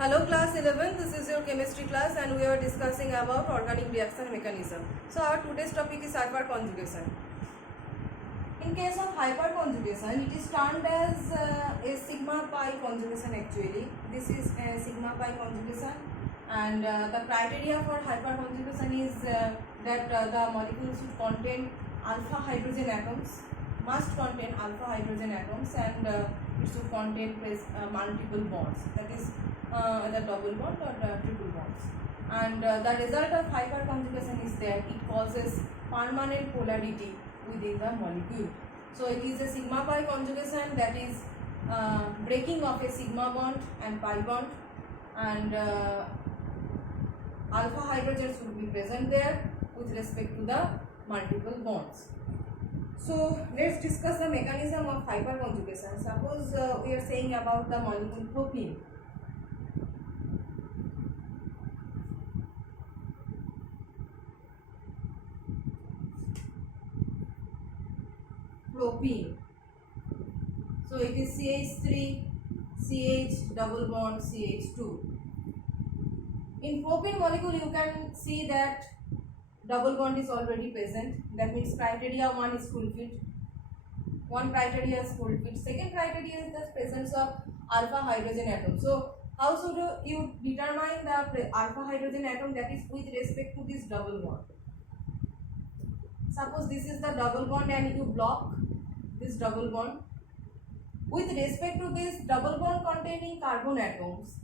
Hello class 11, this is your chemistry class and we are discussing about organic reaction mechanism. So our today's topic is hyperconjugation. In case of hyperconjugation, it is termed as a sigma pi conjugation actually. This is a sigma pi conjugation and the criteria for hyperconjugation is that the molecule should contain alpha hydrogen atoms, must contain alpha hydrogen atoms and it should contain multiple bonds, that is the double bond or the triple bonds. And the result of hyperconjugation is that it causes permanent polarity within the molecule. So it is a sigma pi conjugation, that is breaking of a sigma bond and pi bond, and alpha hydrogen should be present there with respect to the multiple bonds. So let's discuss the mechanism of hyperconjugation. Suppose we are saying about the molecule propene. Propene. So it is CH3, CH double bond CH2. In propene molecule you can see that double bond is already present. That means criteria 1 is fulfilled. One criteria is fulfilled. Second criteria is the presence of alpha hydrogen atom. So how should you determine the alpha hydrogen atom, that is with respect to this double bond? Suppose this is the double bond and you block this double bond. With respect to this double bond containing carbon atoms,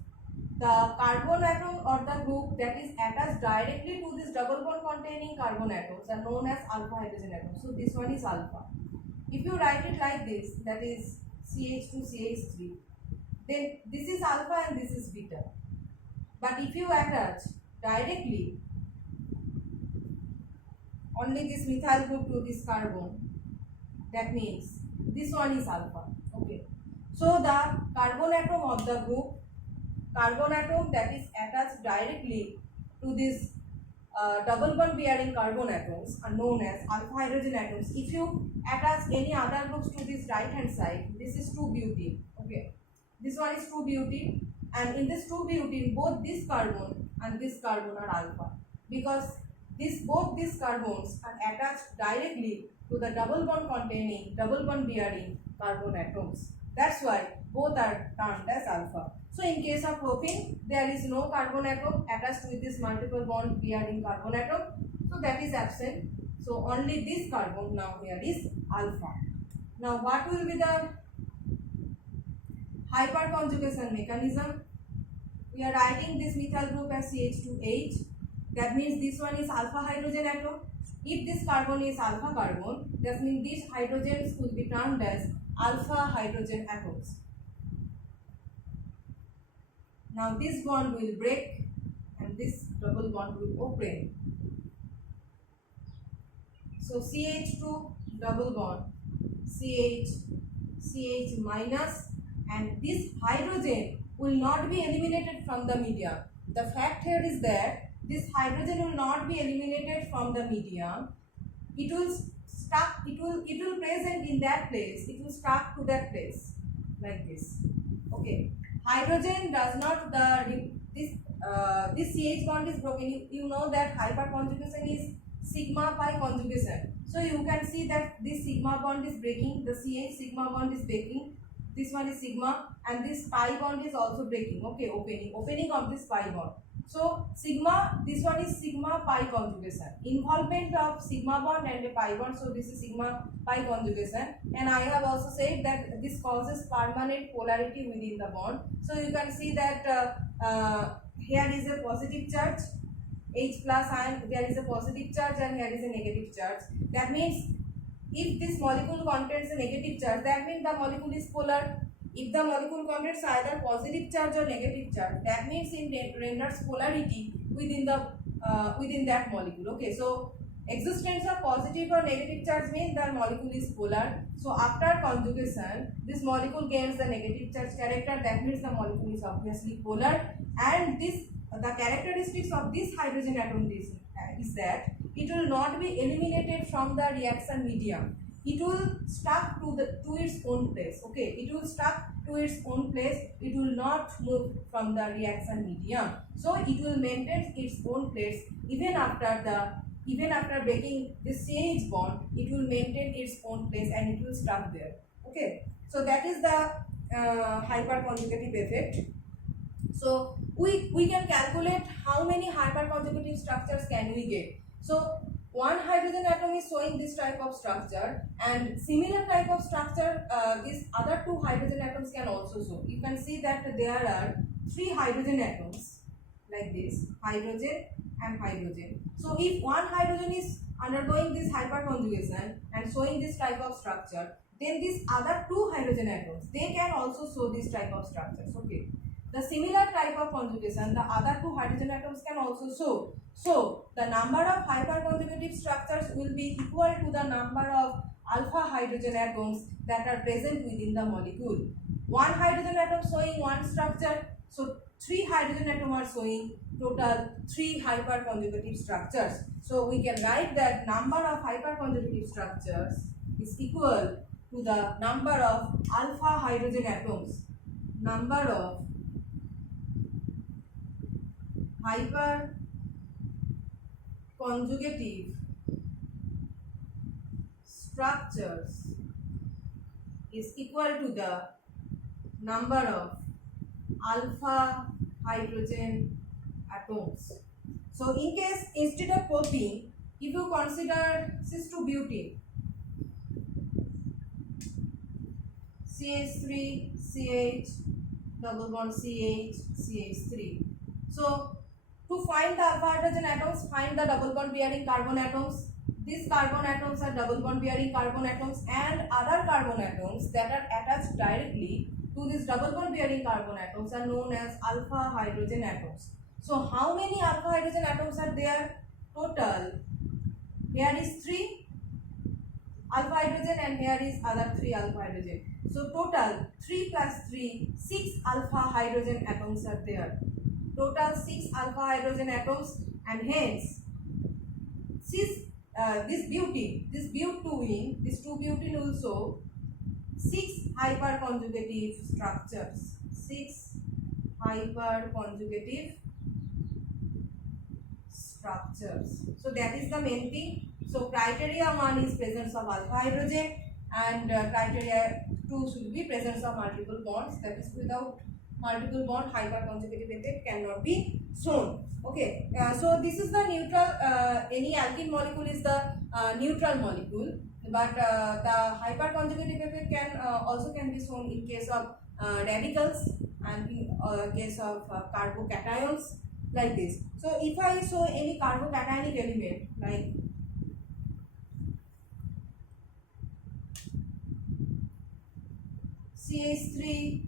the carbon atom or the group that is attached directly to this double bond containing carbon atoms are known as alpha hydrogen atoms. So this one is alpha. If you write it like this, that is CH2 CH3, then this is alpha and this is beta. But if you attach directly only this methyl group to this carbon, that means this one is alpha. Okay. So the carbon atom of the group, carbon atom that is attached directly to this double bond bearing carbon atoms are known as alpha hydrogen atoms. If you attach any other groups to this right hand side, this is 2-butene. Okay. This one is 2-butene, and in this 2-butene both this carbon and this carbon are alpha, because both these carbons are attached directly to the double bond containing, double bond bearing carbon atoms. That's why both are termed as alpha. So in case of propene, there is no carbon atom attached with this multiple bond bearing carbon atom, so that is absent. So only this carbon now here is alpha. Now what will be the hyperconjugation mechanism? We are writing this methyl group as CH2H. That means this one is alpha hydrogen atom. If this carbon is alpha carbon, that means these hydrogens will be termed as alpha hydrogen atoms. Now this bond will break and this double bond will open. So CH2 double bond CH minus, and this hydrogen will not be eliminated from the medium. The fact here is that this hydrogen will not be eliminated from the medium. It will stuck, it will present in that place, it will stuck to that place like this. Okay. Hydrogen does not, this CH bond is broken. You know that hyperconjugation is sigma pi conjugation. So you can see that this sigma bond is breaking, the CH sigma bond is breaking, this one is sigma, and this pi bond is also breaking. Okay, opening of this pi bond. So sigma, this one is sigma pi conjugation, involvement of sigma bond and a pi bond. So this is sigma pi conjugation, and I have also said that this causes permanent polarity within the bond. So you can see that here is a positive charge, H plus ion, there is a positive charge, and here is a negative charge. That means if this molecule contains a negative charge, that means the molecule is polar. If the molecule contains either positive charge or negative charge, that means it renders polarity within that molecule. Okay, so existence of positive or negative charge means the molecule is polar. So after conjugation, this molecule gains the negative charge character. That means the molecule is obviously polar, and the characteristics of this hydrogen atom is that it will not be eliminated from the reaction medium. it will stuck to its own place. Okay, it will stuck to its own place. It will not move from the reaction medium. So it will maintain its own place even after breaking the CH bond. It will maintain its own place and it will stuck there. Okay, so that is the hyperconjugative effect. So we can calculate how many hyperconjugative structures can we get. So one hydrogen atom is showing this type of structure, and similar type of structure these other two hydrogen atoms can also show. You can see that there are three hydrogen atoms like this, hydrogen and hydrogen. So if one hydrogen is undergoing this hyperconjugation and showing this type of structure, then these other two hydrogen atoms, they can also show this type of structures. Okay, the similar type of conjugation the other two hydrogen atoms can also show. So the number of hyperconjugative structures will be equal to the number of alpha hydrogen atoms that are present within the molecule. One hydrogen atom showing one structure, so three hydrogen atoms are showing total three hyperconjugative structures. So we can write that number of hyperconjugative structures is equal to the number of alpha hydrogen atoms. Number of hyperconjugative structures is equal to the number of alpha hydrogen atoms. So in case instead of propene, if you consider cis-2-butene, CH3, CH, double bond CH, CH3. So to find the alpha hydrogen atoms, find the double bond bearing carbon atoms. These carbon atoms are double bond bearing carbon atoms, and other carbon atoms that are attached directly to these double bond bearing carbon atoms are known as alpha hydrogen atoms. So how many alpha hydrogen atoms are there? Total, here is 3 alpha hydrogen and here is other 3 alpha hydrogen. So total 3 plus 3, 6 alpha hydrogen atoms are there. Total 6 alpha hydrogen atoms, and hence this 2-butene will show 6 hyperconjugative structures. 6 hyperconjugative structures. So that is the main thing. So criteria 1 is presence of alpha hydrogen, and criteria 2 should be presence of multiple bonds. That is, without multiple bond hyperconjugative effect cannot be shown. Okay, so this is the neutral. Any alkene molecule is the neutral molecule, but the hyperconjugative effect can also be shown in case of radicals and in case of carbocations, like this. So if I show any carbocationic element like CH3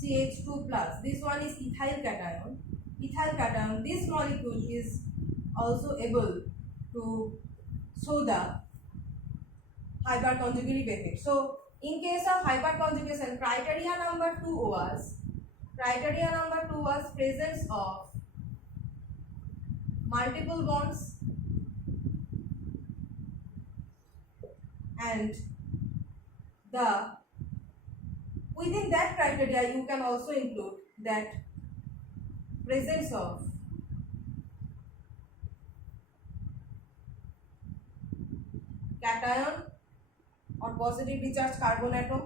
CH2 plus, this one is ethyl cation. Ethyl cation, this molecule is also able to show the hyperconjugative effect. So in case of hyperconjugation, criteria number 2 was presence of multiple bonds and within that criteria you can also include that presence of cation or positively charged carbon atom,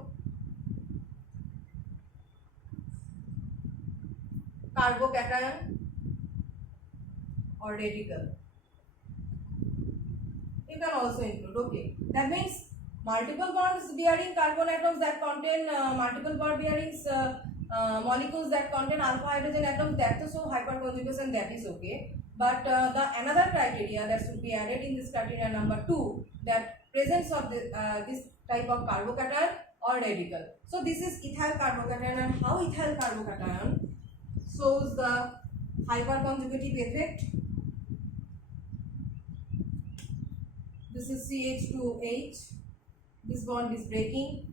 carbocation or radical. You can also include. Okay, that means multiple bonds bearing carbon atoms that contain multiple bond bearings molecules that contain alpha hydrogen atoms, that is so hyperconjugation, that is okay. But the another criteria that should be added in this criteria number 2, that presence of this type of carbocation or radical. So this is ethyl carbocation, and how ethyl carbocation shows the hyperconjugative effect. This is CH2H. This bond is breaking,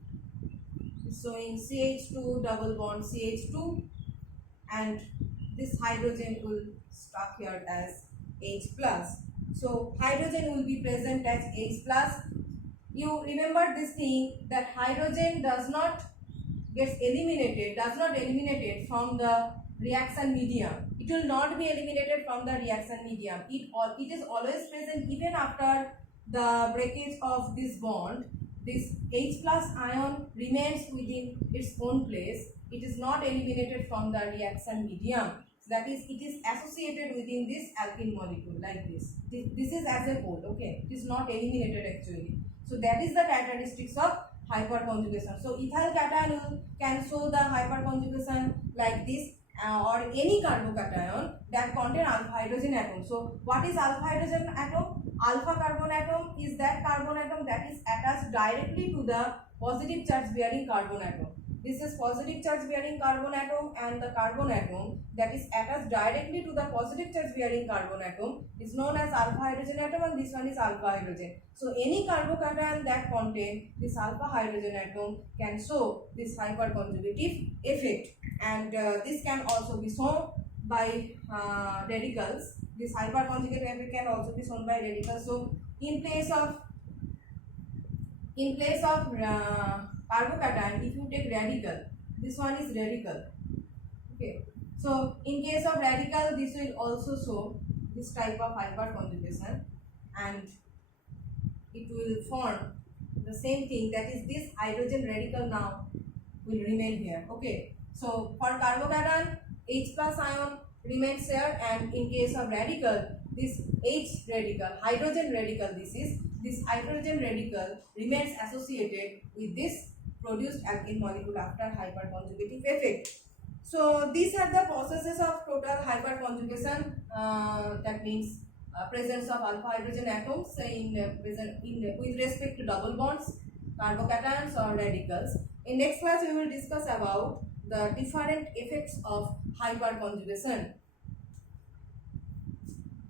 showing CH2 double bond CH2, and this hydrogen will stuck here as H plus. So hydrogen will be present as H plus. you remember this thing that hydrogen does not eliminated from the reaction medium. It will not be eliminated from the reaction medium. It is always present even after the breakage of this bond. This H plus ion remains within its own place. It is not eliminated from the reaction medium. So that is, it is associated within this alkene molecule like this. This is as a whole, okay. It is not eliminated actually. So that is the characteristics of hyperconjugation. So ethyl cation can show the hyperconjugation like this, or any carbocation that contain alpha hydrogen atom. So what is alpha hydrogen atom? Alpha carbon atom is that carbon atom that is attached directly to the positive charge bearing carbon atom. This is positive charge bearing carbon atom, and the carbon atom that is attached directly to the positive charge bearing carbon atom is known as alpha hydrogen atom, and this one is alpha hydrogen. So any carbocation that contain this alpha hydrogen atom can show this hyperconjugative effect, and this can also be shown by radicals. This hyperconjugative effect can also be shown by radicals. So in place of carbocation, if you take radical, this one is radical, okay. So in case of radical, this will also show this type of hyperconjugation, and it will form the same thing, that is this hydrogen radical now will remain here, okay. So for carbocation, H plus ion remains here, and in case of radical, this H radical, hydrogen radical, this hydrogen radical remains associated with this produced alkene molecule after hyperconjugative effect. So these are the processes of total hyperconjugation, that means presence of alpha hydrogen atoms with respect to double bonds, carbocations or radicals. In next class we will discuss about the different effects of hyperconjugation.